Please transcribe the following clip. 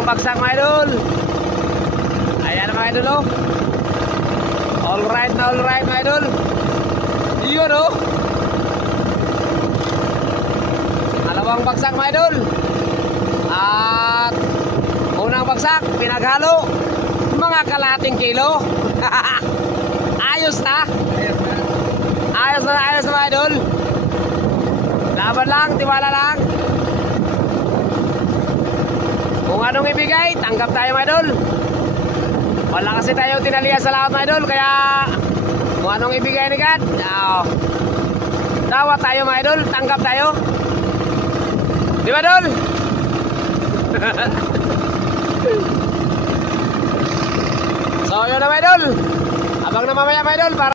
Dalawang bagsak mga idol. Ayan mga idol oh. Alright mga idol. Yun oh. Dalawang bagsak mga idol. At unang bagsak pinaghalo mga kalahating kilo. Ayos na. Ayos na mga idol. Laban lang, tiwala lang. Kung anong ibigay, tanggap tayo mga idol. Wala kasi tayo tinalian sa lahat mga idol. Kaya kung anong ibigay ni God, dawa tayo mga idol. Tanggap tayo. Di ba idol? So yun na mga idol. Abang na mamaya mga idol para